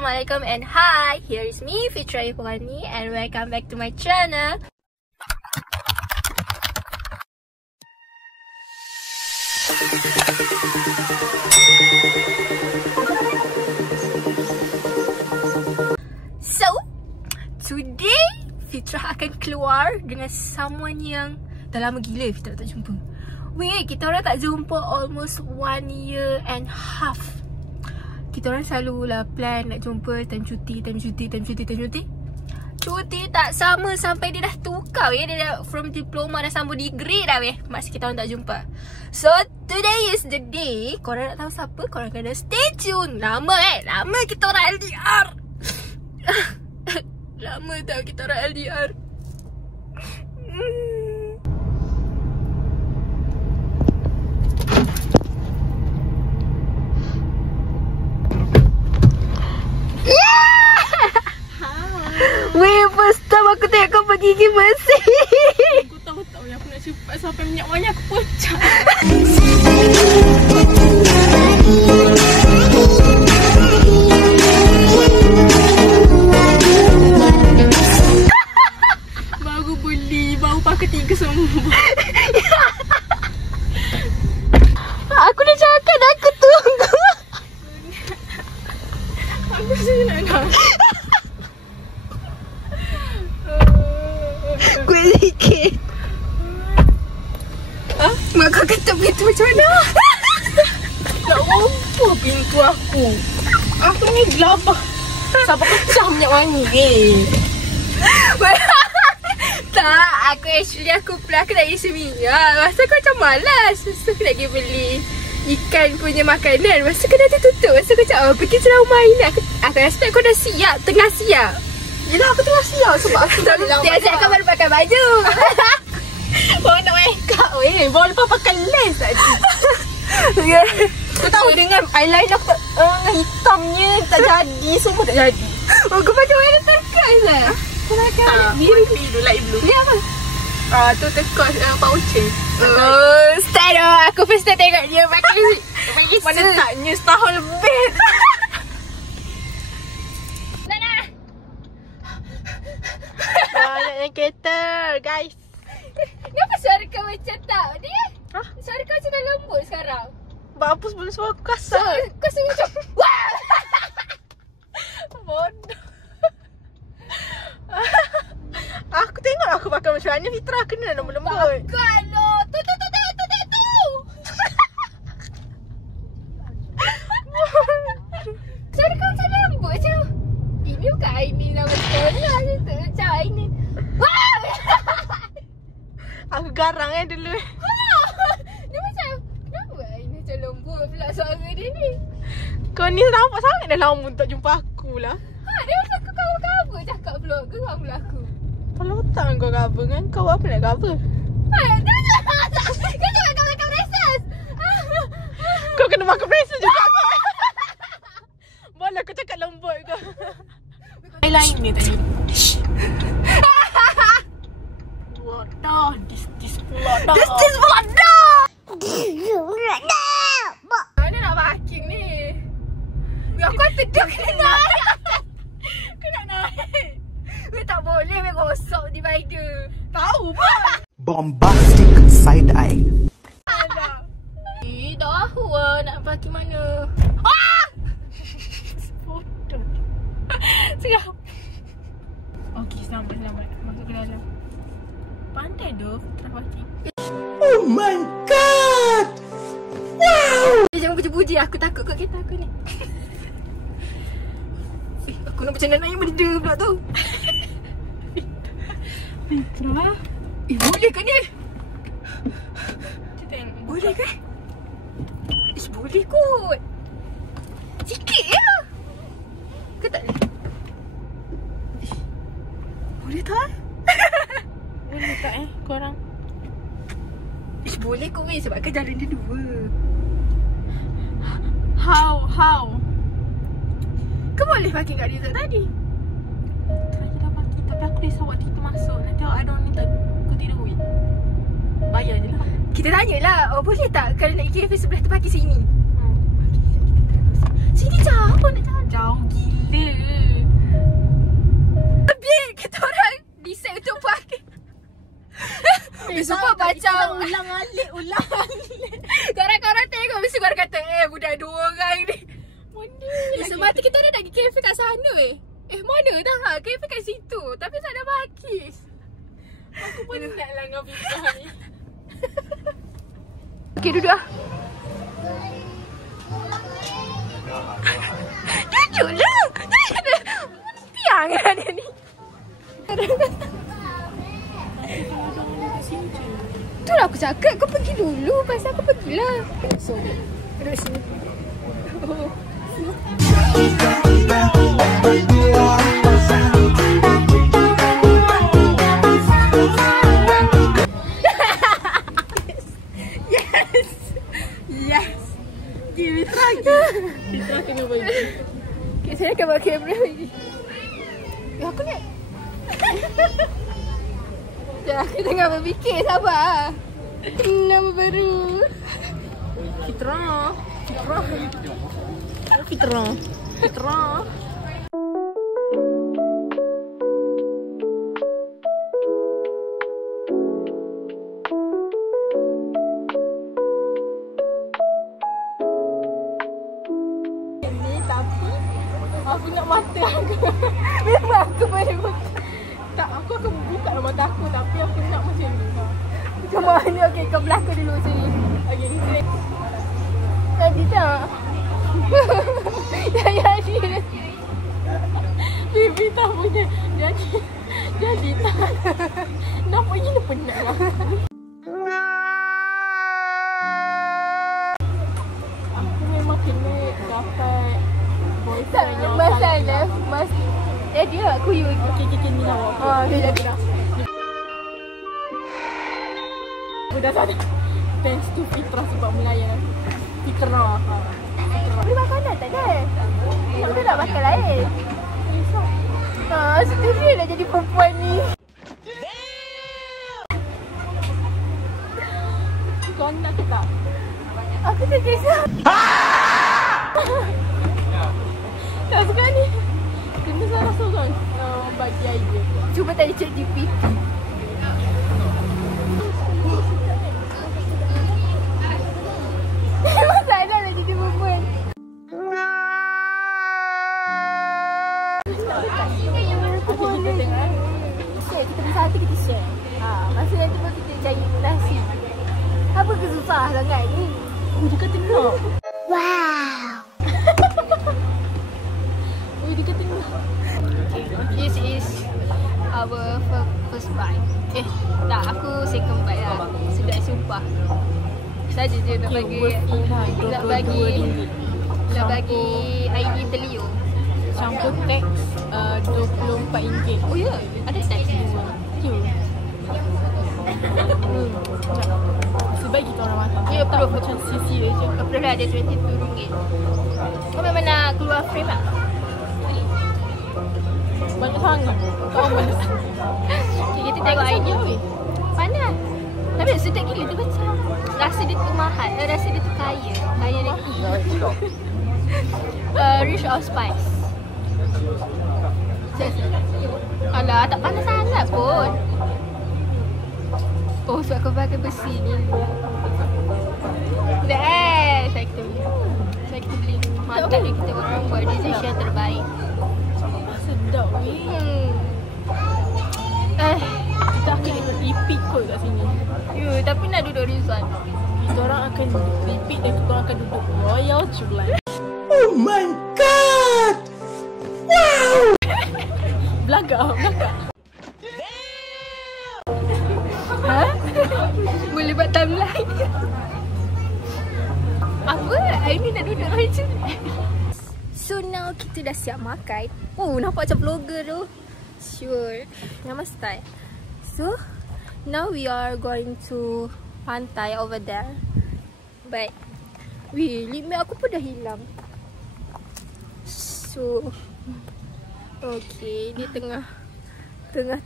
Assalamualaikum and hi, here is me Fitra Ifuani and welcome back to my channel. So, today Fitra akan keluar dengan someone yang dah lama gila Fitra tak jumpa. Wait, kita orang tak jumpa almost 1 year and half. Kita orang selalu lah plan nak jumpa time cuti. Cuti tak sama sampai dia dah tukar ya. Dia dah from diploma dah sambung degree dah weh. Masih kita orang tak jumpa. So today is the day. Korang nak tahu siapa? Korang kena stay tune. Lama kita orang LDR. Lama tau kita orang LDR. Weh, first time aku tengok kau pergi gigi bersih. Aku tahu yang aku nak cepat sampai minyak wangi aku pecah. Baru beli, baru pakai 3 semua. Aku dah cakap dah aku tunggu. Aku sini nak nangis. Kuih sikit. Hah? Mak kau ketuk pintu macam mana? Tak mampu pintu aku. Aku ni gelabah. Sampai pecah minyak wangi. Tak, aku nak isi minyak. Masa aku macam malas. Masa aku nak pergi beli ikan punya makanan. Masa aku dah tertutup. Masa aku cakap, pergi selama main. Aku rasa kau dah siap, tengah siap. Yelah aku tengah siap sebab aku tak boleh lama. Dia kau baru pakai baju. Baru nak make up weh. Baru lepas pakai lens tadi. Kau tahu dengan eyeliner aku tak, dengan hitamnya tak jadi. Semua tak jadi. Oh, kau pakai warna turquoise lah. Kau pakai biru, light blue. Ni apa? Tu turquoise poucher. Oh, style oh. Aku first time tengok dia pakai Mana taknya setahun lebih. Banyaknya kereta guys. Kenapa suara kau macam tak ni? Hah? Suara kau macam dah lembut sekarang. Apa sebelum suara aku kasar? Kau suara macam wah. Bodoh. Aku tengok aku pakai macam mana Fitra kena lembut-lembut. Takkan loh. Tu. Suara kau macam lembut macam ini bukan Aini nama sekolah tu. Macam Aini. Wah. Aku garang dulu. Dia macam kenapa Aini macam lembut pula suara dia ni? Kau ni nampak sangat dah lama untuk jumpa aku lah. Dia macam kau cover cakap vlog ke kau aku. Kalau tak kau cover kan, kau apa nak cover? Kau jangan kau makan braces. Kau kena makan braces juga kau. Boleh aku cakap lembut kau. Eyeliner ni tadi. Bodoh, this bodoh. This bodoh. Mana nak parking ni? Aku sedap kena naik. Kau nak naik? Tak boleh main gosok divider. Tahu pun. Bombastic side eye. Dah nak parking mana? Bodoh. Sekarang. Okey, selamat. Masuk ke dalam. Pandai doh Fitra parking. Oh my god! Wow! Jangan puji-puji, aku takut kat kereta aku ni. Aku nak macam mana naik benda pula tu. Fitra? Boleh ke ni? Kita tengok. Boleh ke? Boleh kot. Sikit je. Ke tak boleh? Boleh tak? Boleh tak korang? Boleh kot weh sebab kan jalan dia 2. How? Kau boleh parking kat resort tadi? Tadi dah parking tapi aku risau waktu kita masuk. Nanti ada orang minta kutip duit. Bayar je lah. Kita tanyalah, oh boleh tak kalau nak cafe sebelah tu parking sini? Sini jauh nak jalan. Jauh gila. macam ulang. korang tengok mesti korang kata budak 2 orang ni. Semata kita ada nak pergi kafe kat sana mana dah kafe kat situ tapi tak ada parkis. Aku pun nak lah dengan Fitra ni. Okay, duduk lah. Duduk lah. Tiang lah dia ni. Itulah aku cakap kau pergi dulu. Pasal aku pergilah. Duduk sini. Fitra kena bagi. Okay, saya akan bawa kamera lagi. Aku ni aku tengah berfikir, sabar. Nama baru Fitra. Aku nak mata aku. memang aku boleh buka. Tak, aku akan buka dalam mata aku tapi aku nak macam ni. Macam mana? Okay, kau belakang dulu sini. Okey, ni sini. Tadi tak? Jadi Bibi tak punya. Jadi tak. Nampak gini penat lah. Aku memang kena dapat boyfriend yang masalah dia aku you. Okey, ni lah. Okay, jadi dah. Aku dah sadar. Thanks to Fitra sebab melayan. Fitra. Beli makanan tak ada? Kita nak makan lain. Setuju nak jadi perempuan ni. Kau nak ke tak? Aku tak kisah. Tak sekarang ni. Kena salah seorang bagi idea. Cuba tadi cek GPT. Masalah nak jadi perempuan. Okay, kita tengok. Share, kita bersatu kita share. Masa nanti pun kita cari nasi. Apa kesusah sangat ni? Dia kata nak. Wow. Dia kata nak. This is our first bite. Tak, aku second bite lah. Sedap sumpah. Saja je nak bagi ID Telio. Campur teks RM24. Oh ya, ada teks dua. Ya. Sebaik kita orang makan. Ya, tak proof. macam sisi je. April ada RM22. Kau memang nak keluar frame tak? Banyak sangat. Kau banyak. Okay, kita tengok ID. Panas. Tapi sedap gila dia macam rasa dia tu mahal, rasa dia tu kaya. Kaya dia. Rich of spice. Alah, tak panas sangat pun. Oh, sebab kau pakai besi ni. Saya kita beli. Mantap ni kita orang buat decision terbaik. Sedap weh. Kita akan repeat kot kat sini. Ya, tapi nak duduk Rizal. Kita orang akan repeat dan kita orang akan duduk Royal July. Oh my god! Wow! Belagak. Ha? Boleh buat timeline. Apa? Hari ni nak duduk Royal July. So now kita dah siap makan. Oh, nampak macam vlogger tu. Sure. Nama style. So now we are going to pantai over there. But limit aku pun dah hilang. So okay, dia tengah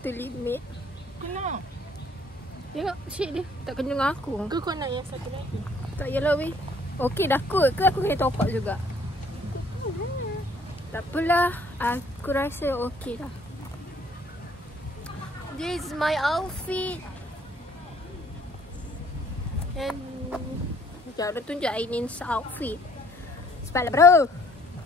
tu limit. Kenapa? Tengok shit dia tak kena dengan aku. Kau nak yang satu lagi? Tak yalah weh. Okay dah kot ke aku kena top up juga? Tak apalah, aku rasa okay dah. This is my outfit. And sekejap, dah tunjuk Ainin's outfit. Sabarlah bro.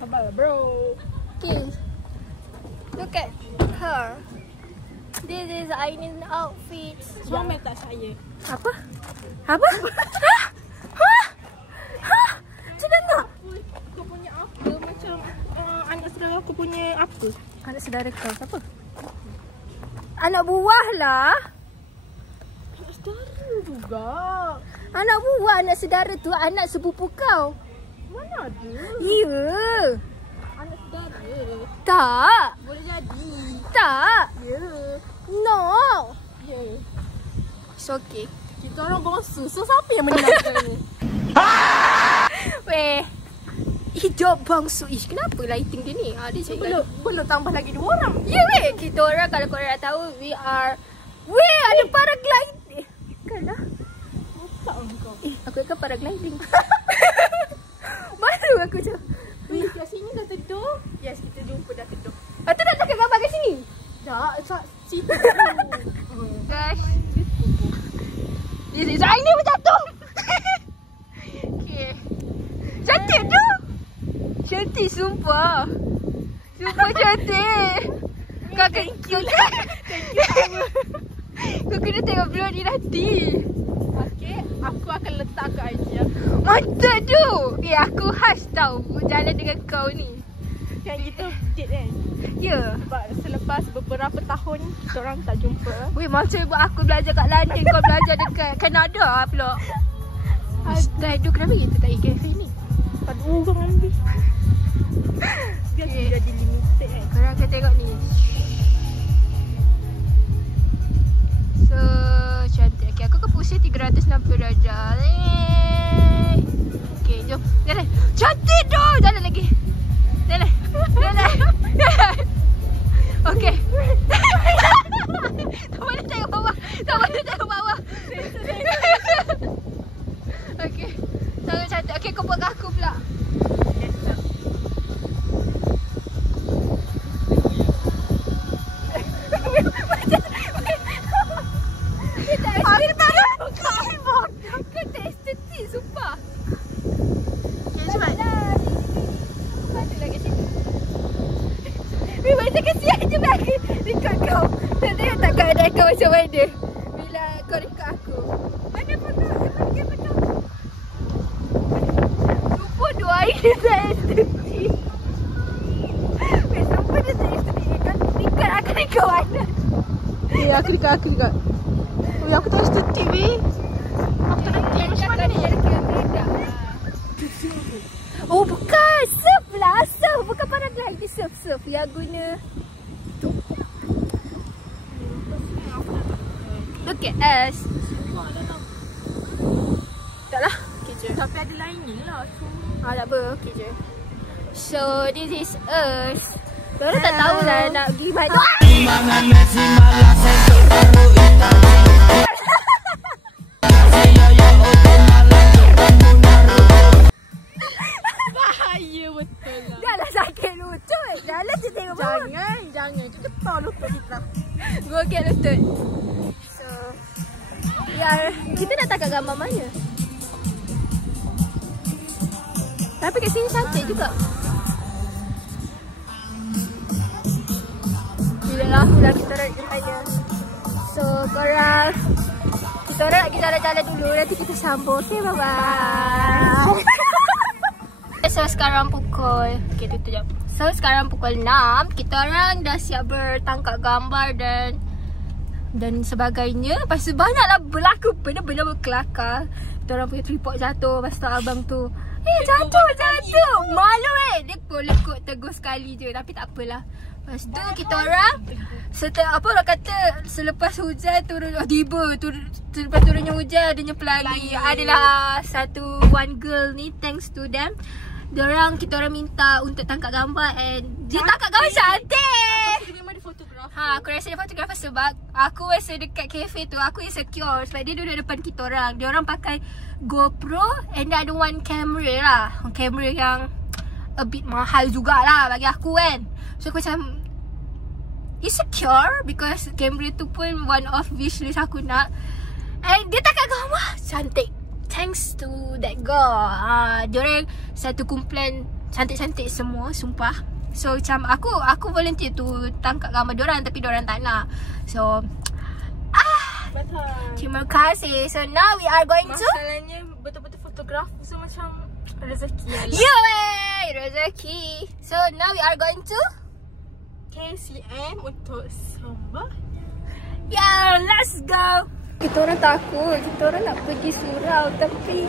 Sabarlah bro. Okay. Look at her. This is Ainin's outfit. Suami tak saya. Apa? Apa? Hah? Hah? Hah? Macam mana? Kau punya apa? Macam anak saudara aku punya apa? Anak saudara kau siapa? Anak buah lah. Anak saudara juga. Anak buah, anak saudara tu anak sepupu kau. Mana ada? Ya. Anak saudara. Tak. Boleh jadi. Tak. Ya. No. Ya. It's okay. Kita orang bongsu. So siapa yang menang ni? Weh. Hidup bangsu. Ish, kenapa lighting dia ni? Dia cakap Belum tambah lagi 2 orang. ya weh. Kita orang kalau korang nak tahu, we are... Weh, ada paragliding. Kan lah. Tak kau. Aku ingat paragliding. Malu aku macam. Weh, kat sini dah teduh. Yes, kita jumpa dah teduh. Atau nak cakap gambar kat sini? Tak, situ. Guys. Ini Zaini berjatuh. Okay. Cantik tu. Cantik sumpah. Sumpah cantik. Kau kena tengok vlog ni nanti. Okay, aku akan letak ke IG aku. Mantap tu. Aku khas tau jalan dengan kau ni. Kan kita date kan? Ya. Sebab selepas beberapa tahun kita orang tak jumpa. Weh, macam buat aku belajar kat London, kau belajar dekat Kanada pula. Ustaz tu kenapa kita tak pergi kafe ni? Pada orang ambil. Biar jadi limited kan? Korang akan tengok ni. So, cantik. Okay, aku ke pusing 360 darjah. Okay, jom. Jalan. Cantik tu. Jalan lagi. Jalan. Jalan. Okay. Tak boleh tengok bawah. Tak boleh tengok bawah. Okay. Sangat cantik. Okay, kau buat kat aku pula. Aku tak ada keyboard. Kau tak estetik, sumpah. Okay, cepat. Aku patut lagi sini. Weh, macam kesian je bag record kau. Tak tengok tak keadaan kau macam mana bila kau record aku. Mana pernah? Dia pernah. Lupa dua ini tak estetik. Weh, sumpah dia tak estetik. Record aku record mana? Ya, aku dekat. Oh, aku tak estetik weh. Aku tak estetik macam mana ni? Oh, bukan. Surf lah. Surf. Bukan paragliding. Surf. Yang guna. Look at us. Tak lah. Okay je. Tapi ada lining lah. Tak apa. Okay je. So, this is us. Korang tak tahulah nak pergi mana. Bahaya betul lah. Dah lah sakit lutut. Jalan je tengok bawah. Jangan. Cepat lutut kita. Gokil lutut. So, ya, kita nak tangkap gambar mana? Tapi kat sini cantik juga. Bila lagu lah kita orang tanya. So, korang, kita orang nak pergi jalan-jalan dulu. Nanti kita sambung. Okay, bye-bye. So, sekarang pukul... Okay, tutup jap. So, sekarang pukul 6. Kita orang dah siap bertangkap gambar dan sebagainya. Lepas tu banyaklah berlaku benda-benda berkelakar. Kita orang punya tripod jatuh. Lepas tu abang tu, jatuh. Malu Dia lekuk tegur sekali je. Tapi tak apalah. Lepas tu kita orang apa orang kata, selepas hujan turun, selepas turunnya hujan adanya pelangi. Adalah one girl ni, thanks to them. Kita orang minta untuk tangkap gambar and dia tangkap gambar cantik. Aku rasa dia fotografer sebab aku rasa dekat kafe tu aku insecure sebab dia duduk depan kita orang. Dia orang pakai GoPro and dia ada one camera lah. Kamera yang a bit mahal jugalah bagi aku kan. So aku macam insecure because kamera tu pun one of wish list aku nak. And dia tangkap gambar cantik. thanks to that girl. Diorang satu kumpulan cantik-cantik semua, sumpah. So macam aku volunteer tu tangkap gambar diorang tapi diorang tak nak. So Betul. terima kasih. So now we are going to Masalahnya betul-betul fotografer so macam rezeki lah. Yay! Rezeki. So now we are going to KCM untuk sembah. yeah, let's go. Kita orang takut. Kita orang nak pergi surau tapi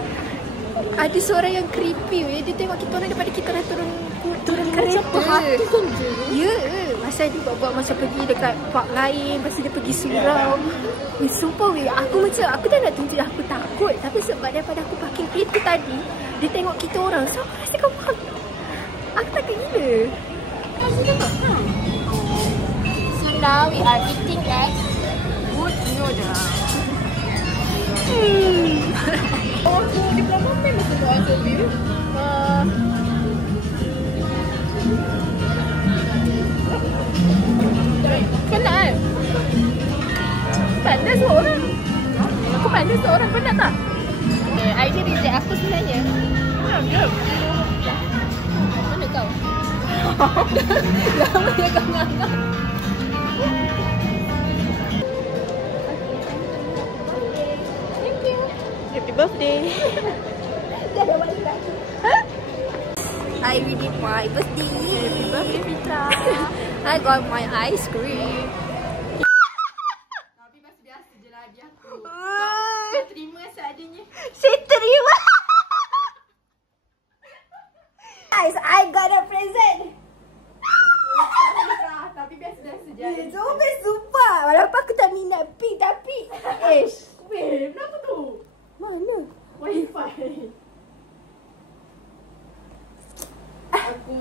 ada seorang yang creepy weh. Dia tengok kita orang daripada kita orang turun kereta. Ya, masa dia buat masa pergi dekat park lain, lepas tu dia pergi surau. Weh, sumpah weh, aku dah nak tunjuk aku takut. Tapi sebab daripada aku parking kereta tadi, dia tengok kita orang. So aku rasa kau faham. Aku takut gila. So now we are eating at Good noodle. Aku di belakang main masa buat interview. Penat kan? Pandai seorang. Aku pandai seorang, penat tak? Idea reject aku sebenarnya. Mana kau? Lama dia kau ngangkat. Thank you. Happy birthday. Dah dah balik lagi. I did my birthday. Happy birthday Fitra. I got my ice cream. Tapi biasa je lah dia aku. Kau terima seadanya. Saya terima. Guys, I got a present. Tapi biasa je. Sumpah. Walaupun aku tak minat pink tapi Weh, kenapa tu? mana? Wi-Fi. Aku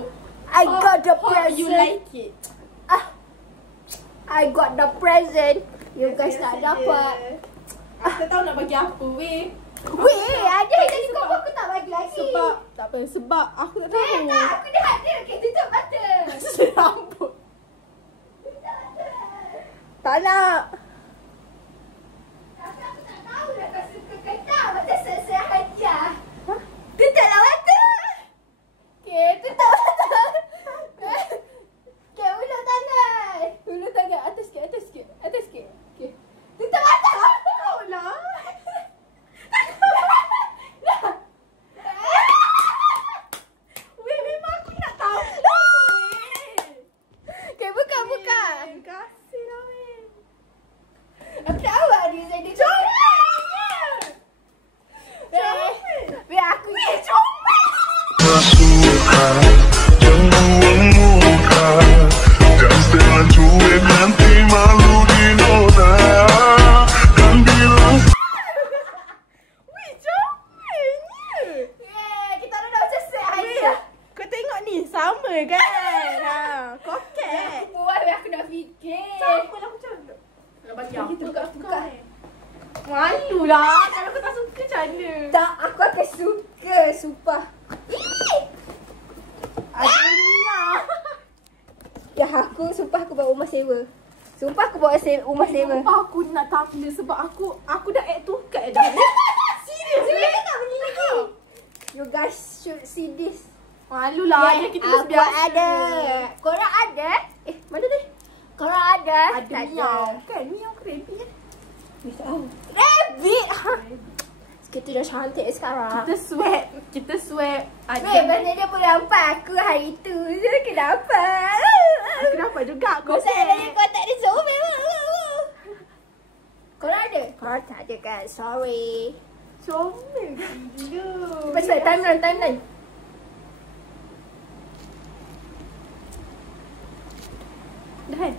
I got the hope present. you like it. I got the present. You guys tak dapat. Aku tahu nak bagi apa weh. Weh, ada jadi kau aku tak bagi lagi. Sebab tak apa, sebab aku tak tahu. tak, aku dah ada. Okay, tutup mata. Rambut. Tak nak. Tapi aku tak tahu dah kau suka ke tak. Macam selesai hadiah. Tutuplah mata. Okay, tutup mata. Okay, ulur tangan. Ulur tangan. Atas sikit, atas sikit. Atas sikit. Okay. Tutup mata. Kau lah. Weh, memang aku nak tahu. Okay, buka. Terima kasih lah weh. Aku tak tahu lah dia jadi comel. Weh, aku ni comel. Jangan setelan cuek nanti malu dinoda. Kan bilang Weh, comelnya. Kita orang dah macam set hadiah. Kau tengok ni, sama kan? Koket. Aku nak fikir. Sama lah macam tu. Nak bagi apa? Kita buka. Malu lah. Kalau kau tak suka macam mana? Tak, aku akan suka. Sumpah. Adunia. Ya, sumpah aku bawa rumah sewa. Sumpah aku bawa rumah sewa. Sumpah aku nak tampil sebab aku dah act tukar dah. Serius? Sebenarnya tak beli lagi. You guys should see this. Malu lah. Yeah, Kita aku biasa. ada. Korang ada? Mana ni? Korang ada? Ada Tak miau. Kan miau creepy kan? Rabbit! Kita dah cantik sekarang. Kita swap. Weh, benda dia pun nampak aku hari tu. Kenapa? Kenapa juga kau? Masalahnya kau tak ada somel. Korang ada? Korang tak ada kan? Sorry. Comel gila. Cepat, timeline. Dah kan?